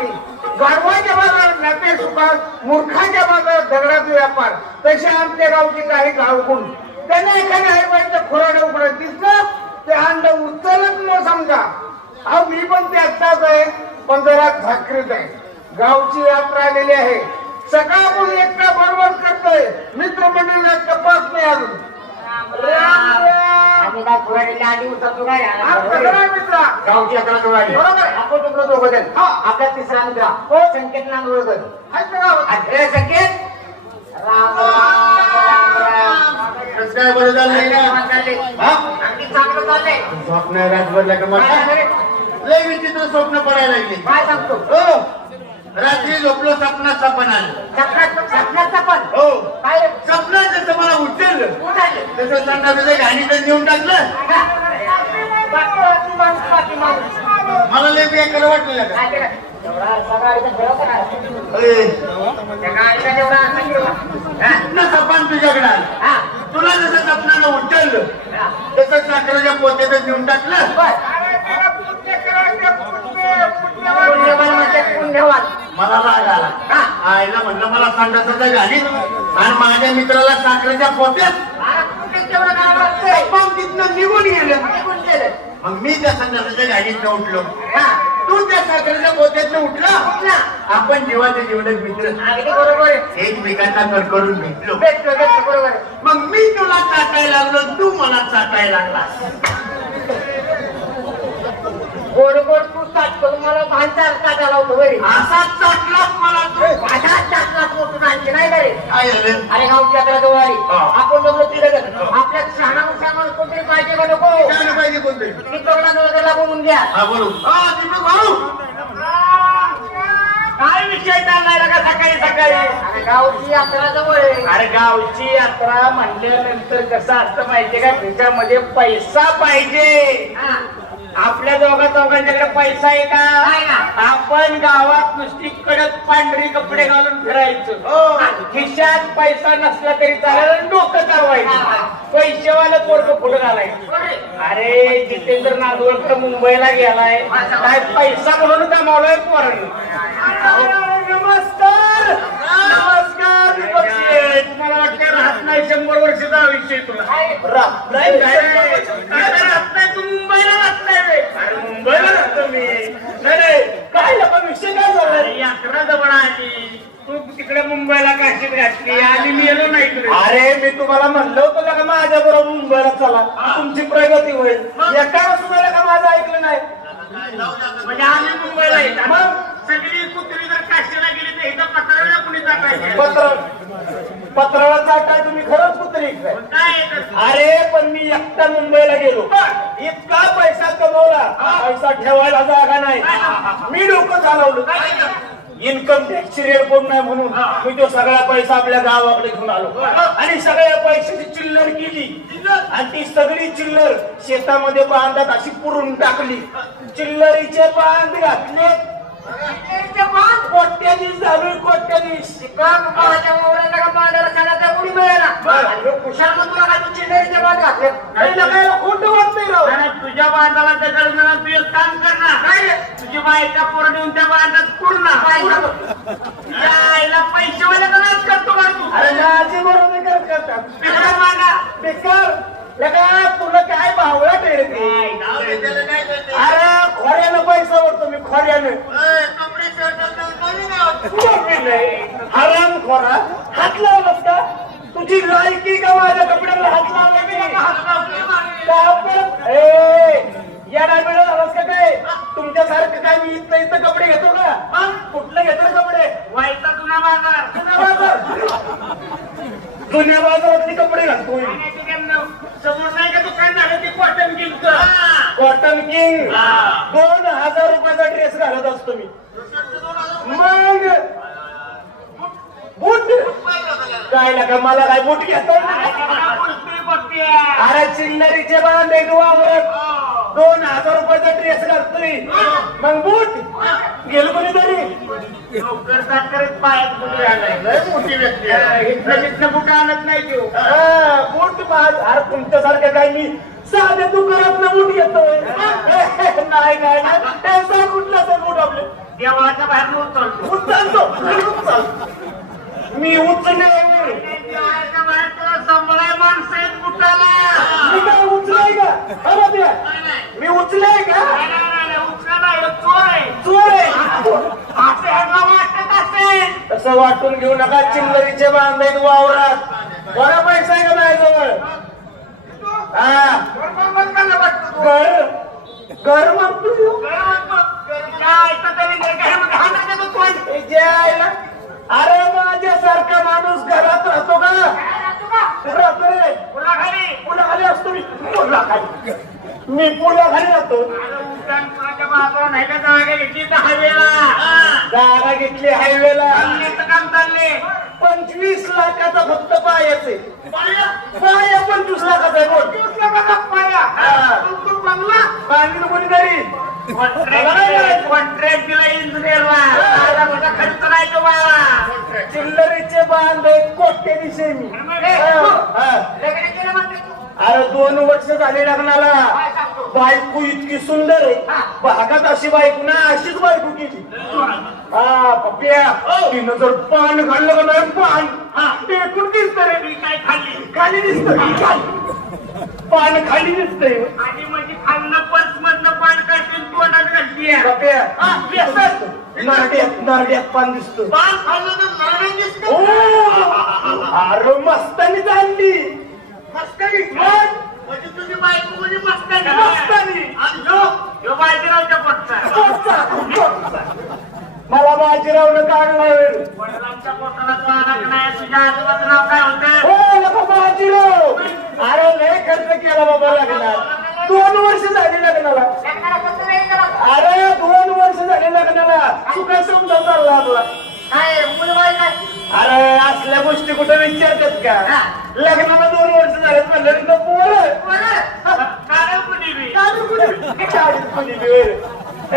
होती. गाढवाच्या बाजारात नाते सुखात मूर्खाच्या बाजारात दगडाचा व्यापार तसे आमच्या गावचे काही गावगुण. त्यांना एखाद्या आईबाईचं खुराडं उघडत दिसलं ते अंड उचलत न समजा. अहो मी पण ते आत्ताच आहे पण जरा झाकरीत आहे. गावची यात्रा आलेली आहे. सकाळपासून एकटा बरोबर करतोय. मित्रमंडळीला तपास नाही अजून. काय पुराणीला आधी उचलतो काय? हा, गावची यात्रा बरोबर. आपण तुमचं दोघं जण. हा. आपला तिसरा मित्र. हो. संकेत. अरे संकेत? राम राम राम कसं काय बरं चाललंय. राम हा? अगदी चांगलं चाललंय. स्वप्न राजभरला का काय मला रे? लय विचित्र स्वप्न पडायला लागले. काय सांगतो? हो. रात्री झोपलो सपनात सपन आलं सपनातचा पण हो काय रे? सपनात जसं मला उठलं कुठं आले? तसं संडासचं घाणीतच नेऊन टाकलं. मला लय बेकार वाटलं का. हा? सपन तुझ्याकडे आलं हा. तुला जसं सपनानं उठलं हा. तसं साखरेच्या पोत्यातच नेऊन टाकलं. पुण्यवान म्हणजे पुण्यवान. मला राग आला हा. आईला म्हणलं मला संडासाचं घाणीत आणि माझ्या मित्राला साखरेच्या पोत्यात काय? मग तिथनं निघून गेलं. मग मी त्या संडासाच्या गाडीत उठलो हा. तू त्या साखरेच्या पोत्यात उठला. आपण जीवाचे जीवनच मित्र बरोबर. एकमेकांना कडकडून भेटलो बरोबर. मग मी तुला चाटायला लागलो तू मला चाटायला लागला गोड गोड तू साठ करून मला भांचार काढायला होतो बरे असा चाटला मला तू. माझा टाकला मोठून आणखी नाही काय झालं? अरे गावची यात्रा जवळ. आपण जमलो तिथं आपल्या शहाणा सामान कोणतरी पाहिजे का नको? पाहिजे कोणतरी. मी तोरणा नवऱ्याला बोलून द्या. हा बोलू. हा भाऊ. काय विषय चाललाय का सकाळी सकाळी? अरे गावची यात्रा जवळ अरे गावची यात्रा म्हणल्यानंतर कसं असतं माहितीये का? त्याच्यामध्ये पैसा पाहिजे. आपल्या दोघा चौघांच्याकडे पैसा आहे का. आपण गावात नुसती कडक पांढरी कपडे घालून फिरायचं हो. खिशात पैसा नसला तरी चालेल डोकं. चालवायचं पैसेवालं पोरग पुढे घालायचं. अरे जितेंद्र नांदवळकर मुंबईला गेलाय काय पैसा म्हणून कमावलाय पोरांनी नमस्कार नमस्कार. तुम्हाला वाटतं राहत नाही शंभर वर्षाचं आयुष्य तुला? राहत नाही काय? आता राहत नाही तू मुंबईला राहत नाही बे. अरे मुंबईला राहतो मी नाही नाही. काय लपा विषय काय झाला यात्रा जवळ आली तू तिकडे मुंबईला काशीत घातली आणि मी येलो नाही इकडे अरे मी तुम्हाला म्हणलं होतं का माझ्या बरोबर मुंबईला चला. तुमची प्रगती होईल. एका सुद्धा का माझं ऐकलं नाही? म्हणजे आम्ही मुंबईला येत मग? सगळी कुत्री जर काशीला गेली तर इथं पत्राला कुणी टाकायचं पत्र पत्राला टाकाय तुम्ही खरंच कुत्री? अरे पण मी एकटा मुंबईला गेलो. इतका पैसा कमवला. पैसा ठेवायला जागा नाही. मी डोकं चालवलं. इन्कम टॅक्स रेट कोण नाही म्हणून मी तो सगळा पैसा आपल्या गावाकडे घेऊन आलो. आणि सगळ्या पैशाची चिल्लर केली. आणि ती सगळी चिल्लर शेतामध्ये बांधात अशी पुरून टाकली. चिल्लरीचे बांध घातले. कोट्याधीश झालो कोट्याधीश का मुलाच्या मोबाईलला का बांधायला खाण्याचा मुली मिळेना. आणि कुशाल मग तुला काय तू चिंडेरीचे बांध घातले? खोटं तुझ्या बांधाला दगड म्हणा तू एक काम कर ना? तुझी बायका पोर देऊन त्या बांधात बघ. यायला पैसे वाले नाच करतो का तू. अरे बरोबर करत करतात बेकार मागा. बेकार लगा तुला काय भावला? अरे खोऱ्यानं पैसा ओढतो मी खोऱ्यानं. हराम खोरा. हात लावलास का? तुझी लायकी का माझ्या कपड्याला हात लावला येडा बिडा झालास का काय? तुमच्यासारखं काय मी इथं इथं कपडे घेतो का? कुठलं घेतो कपडे? वाईचा जुना बाजार. जुना बाजार? जुन्या बाजारातले कपडे घालतोय समोर नाही का दुकान झालं? ते कॉटन किंग कॉटन किंग दोन हजार रुपयाचा ड्रेस घालत असतो मी. मग? बूट? काय लागा मला काय बूट घेतो अरे चिल्लरीचे बांधे वावरत दोन हजार रुपयाचा ड्रेस घालतोय. मग बूट गेलो सात करत पायात बूट मोठी व्यक्ती तिथलं बूट आणत नाही देऊ बूट अरे तुमच्यासारखं काय मी साधे दुकानात बूट घेतोय. नाही नाही नाही. सांग कुठला सर बूट आपले? देवळाच्या बाहेर उचलतो. उचलतो. मी उचले मी काय उचलाय का? मी उचलाय का? चोर. आहे तसं वाटून घेऊ नका चिल्लरीचे बांधेत वावरात. बरा पैसा आहे का माझ्याजवळ? हा. घर? घर म्हणतो? हे जे आहे ना, अरे माझ्यासारखा माणूस घरात राहतो का? राहतो रे असतो मी. पुलाखाली मी पुलाखाली राहतो. जागा घेतली हायवेला? काम चालले. पंचवीस लाखाचा फक्त पायाचे. पाया? पंचवीस लाखाचा आहे बोल. सांगितलं कोणीतरी कॉन्ट्रॅक्ट दिला इंजिनियरला माझा खर्च नाही तो बाळा चिल्लरीचे बांध कोट्य दिसे मी. लग्न केलं म्हणते तू. अरे दोन वर्ष झाले लग्नाला. बायको इतकी सुंदर आहे. भागात अशी बायको ना अशीच बायको केली. हा पप्प्या तिनं जर पान घाललं का नाही पान. एकूण दिसत रे. खाल्ली? खाली दिसत. पान खाली दिसतंय आणि म्हणजे खाल्लं पर्स मधलं पान काढून तोंडात घालतीये नरड्यात नरड्यात पान दिसत पान खाल्लं तर नारळ दिसतं. अरे मस्तानी चालली मस्करी. म्हणजे तुझी बायको म्हणजे मस्करी. मस्करी. आणि ह्यो? ह्यो बाजीरावच्या पोटचा. मला बाजीरावनं काढलाय वडिलांच्या पोटाला तो? तुझ्या आजोबाचं नाव काय होतं? हो बाजीराव अरे लय खर्च केला बाबा लग्नात दोन वर्ष झाली लग्नाला. अरे दोन वर्ष झाली लग्नाला. काय समजा चालला आपला. अरे असल्या गोष्टी कुठे विचारतात का? लग्नाला दोन वर्ष झाले म्हणलं तर पोर कारण कुणी बी.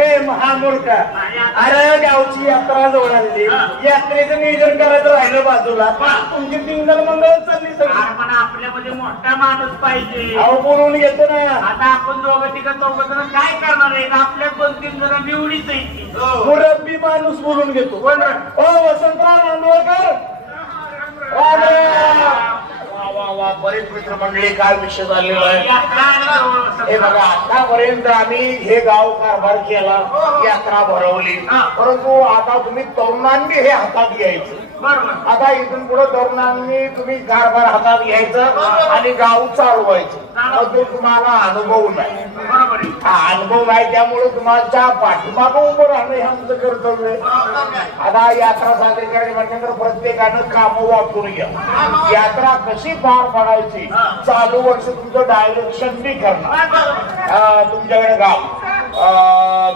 ए महामूर्खा. अरे गावची यात्रा जवळ आणली. यात्रेचं नियोजन करायचं राहिलं बाजूला. तुमची टिंगल मंगळ चालली सगळी पण आपल्यामध्ये मोठा माणूस पाहिजे. अहो बोलवून घेतो ना. आता आपण दोघं तिघं चौघ जण काय करणार आहे? आपल्या दोन तीन जण निवडीच आहे ती. मुरब्बी माणूस बोलून घेतो. ओ वसंतराव नांदवळकर राम राम. बरेच मित्रमंडळी काय विषय झालेला आहे? हे बघा आतापर्यंत आम्ही हे गाव कारभार केला यात्रा भरवली. परंतु आता तुम्ही तरुणांनी हे हातात घ्यायचं. आता इथून पुढे तरुणांनी तुम्ही कारभार हातात घ्यायचं आणि गाव चालवायचं. तो तुम्हाला अनुभव नाही. हा अनुभव नाही त्यामुळे तुम्हाला पाठीमागं उभं राहणं हे आमचं कर्तव्य आहे. आता यात्रा साजरी करायची म्हटल्यानंतर प्रत्येकानं काम वापरून घ्या यात्रा कशी पार पाडायची? चालू वर्ष तुमचं डायरेक्शन मी करणार. अं, तुमच्याकडे गाव.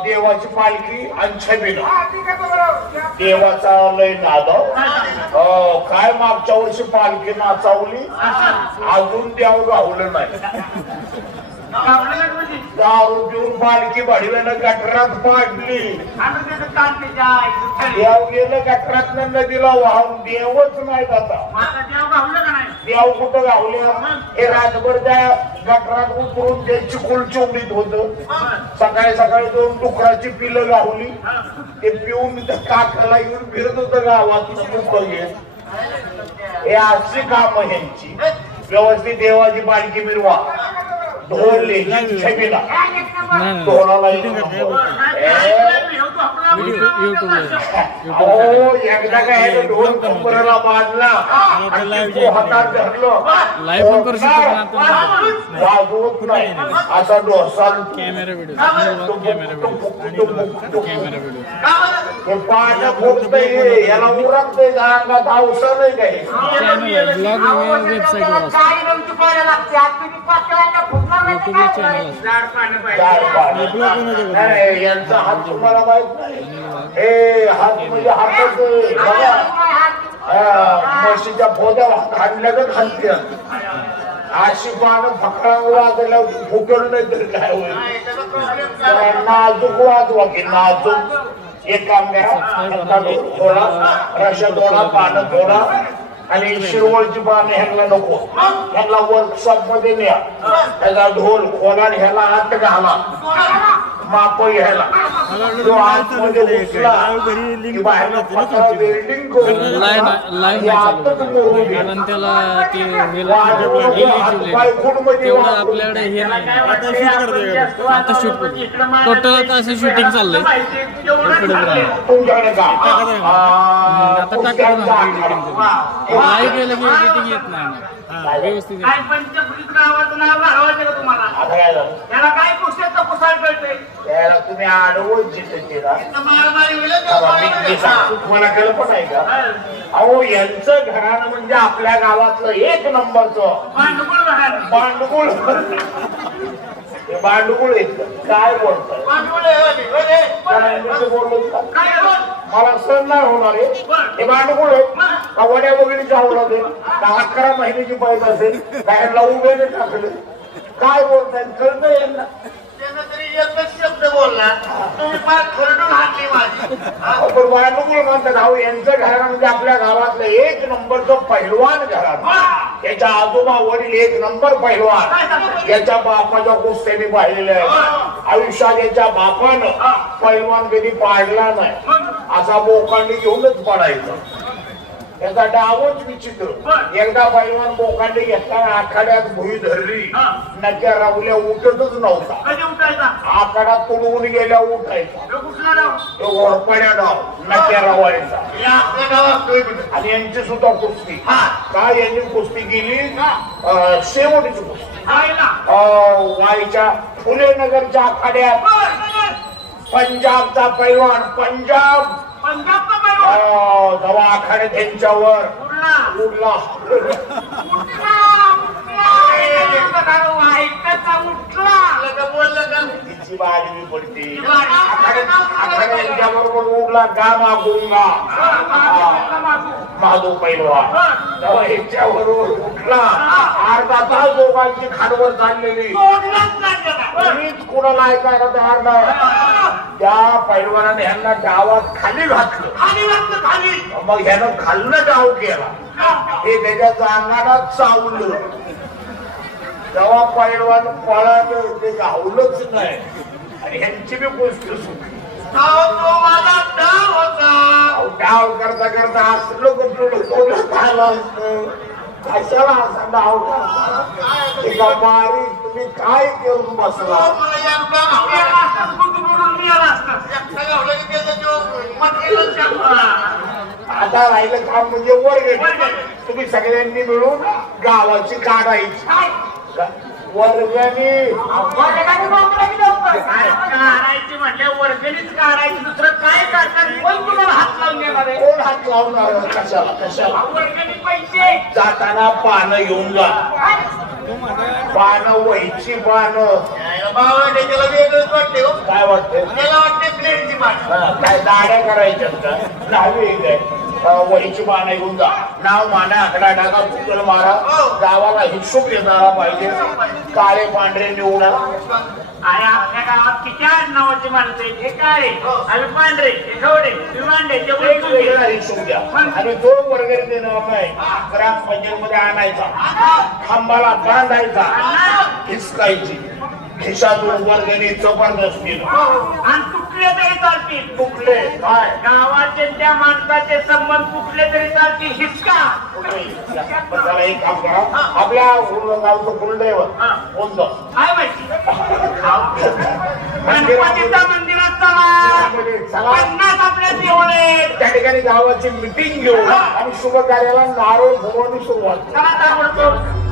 देवाची पालखी आणि छबिना. देवाचा लय नादव काय मागच्या वर्षी पालखी नाचावली? अजून देव गावलं नाही. दारू पिऊन पालखी भाडीवानं गटरात पाडली. देव गेलं गटरात नदीला वाहून देवच नाही आता देव गावलं कुठं गावल्या? हे रातभर त्या गटरात उतरून ते चिकुल चोंडीत होत. सकाळी सकाळी दोन डुकराची पिलं गावली. ते पिऊन त्या काकाला येऊन फिरत होतं गावात मुख घेत हे अशी काम ह्यांची. व्यवस्थित देवाची पालखी मिरवा. ढोल लेझिम छबिना लाईव्ह पण करू शकतो असा dosa. Camera video. Camera video. Camera video. हे. ब्लॉग असतो युट्यूब चॅनल? असतो पाणी पाहिजे नाही, हे हात म्हणजे हातच आहे. बघा. हा, म्हशीच्या पोद्या हाडल्यागत हाणते अशी पानं फकडा वाजल्या फुटल नाही तरी काय होईल? जरा नाजूक वाजवा की नाजूक. एक काम करा थोडा रश थोडा पानं थोडा आणि शिरवळची पानं ह्यांना नको. ह्यांना वर्कशॉपमध्ये न्या. त्याचा ढोल खोला ह्याला आत घाला. माप घ्यायला तो आतमध्ये घुसला की बाहेरनं पत्रा वेल्डिंग करून. लाईन आतच. कारण त्याला ते तेवढं. आपल्याकडे हे नाही. आता करतोय आता शूट करतो टोटल असं शूटिंग चाललंय. तुमच्याकडे का? आ, आता टाका कुस्त्यांचा एडिटिंग आखाडा. लाईव्ह केलं की एडिटिंग येत नाही. ना हा, व्यवस्थित काय पंचभूत गावाचं नाव घालवायचं का तुम्हाला? आता काय झालं? याला काय कुस्त्याचं कुसाळ कळतंय? त्याला तुम्ही आडवं जिथे केला मी सांगतो तुम्हाला कल्पना आहे का? अहो यांचं घराणं म्हणजे आपल्या गावातलं एक नंबरचं. भांडवल राहणार. हे येत काय बोलताय? मला सण नाही होणार आहे. हे भांडकुळ का वड्या वगैरे जावं दे का अकरा महिन्याची पैस असेल? काय उभ्याने टाकले? काय बोलताय? कळतं यांना. शब्द बोलला तुम्ही फार खरडून हातली माझी. अहो, पण भांडकुळ म्हणतात अहो यांचं घराणं म्हणजे आपल्या गावातलं एक नंबरचं पैलवान घराणं याच्या आजोबा वडील एक नंबर पैलवान. याच्या बापाच्या कुस्त्याने पाहिलेले आहे. आयुष्यात याच्या बापानं पैलवान कधी पाडला नाही. असा बोकांडी घेऊनच पडायचा. याचा डावच विचित्र. एकदा पैलवान बोकांडी घेताना आखाड्यात भुई धरली. नक्या रावल्या उठतच नव्हता. आखाडा तुडवून गेल्या उठायचा? तो डाव नक्या रवायचा. आणि यांची सुद्धा कुस्ती. काय यांनी कुस्ती केली? शेवटची कुस्ती. वाईच्या फुले नगरच्या आखाड्यात. पंजाबचा पैलवान पंजाब. पंजाबचा पैलवान. अं, जेव्हा आखाड्यात यांच्यावर उडला. तिची बाजवी पडते. यांच्याबरोबर उडला माधव पैलवान. तेव्हा ह्याच्याबरोबर उठला. अर्धा तास दोघांची खाडवर चाललेली. कोणाला ऐकायला तयार नाही. त्या पैलवानाने ह्यांना गावात खाली घातलं. खाली वाटतं, खाली. मग ह्यानं खाल्लं डाव केला. हे. त्याच्या अंगाला चावलं. जेव्हा पैलवान पळालं ते गावलंच नाही. आणि ह्यांची बी गोष्ट सुटली. डाव करता करता असलं कुठलं तोंडात आलं असतं कशाला डाव करता एका मारी तुम्ही काय घेऊन बसला. आता राहिलं काम म्हणजे वर्गणी तुम्ही सगळ्यांनी मिळून गावाची काढायची वर्गणी. वर्गाने नोकऱ्या बी नव्हतं. काय काढायची म्हटल्या वर्गणीच काढायची दुसरं काय कोण तुम्हाला हात लावून आहे? कोण हात लावणार कशाला? कशाला? वर्गणी पैसे. जाताना पानं घेऊन जा. पानं वहीची पानं. काय वाटतं हा, काय दाड्या करायच्यात का? दहावी एक आहे वहीची पानं घेऊन जा नाव माना आकडा टाका चुकल मारा. गावाला हिशोब देणारा पाहिजे. काळे पांढरे निवडा. आणि आपल्या गावात किती नावाची माणसं आहेत. हे काळे आणि पांढरे हे गवडे विमांडे ते वेगवेगळा हिशोब द्या. आणि जो वर्गणी देणार नाही ग्रामपंचायत मध्ये आणायचा. खांबाला बांधायचा. हिसकायची. खिशातून वर्गणी जबरदस्तीनं आणि तुटले तरी चालतील. काय? गावाचे त्या माणसाचे संबंध तुटले तरी चालतील हिसका. पण त्याला एक काम करा. आपल्या गावचं कुलदैवत कोणतं? काय माहिती? गणपतीच्या मंदिरात चला. पन्नास आपल्या देवळे. त्या ठिकाणी गावाची मिटिंग घेऊ आणि शुभ कार्याला नारळ भगवानी सुरुवात. चला ताबडतोब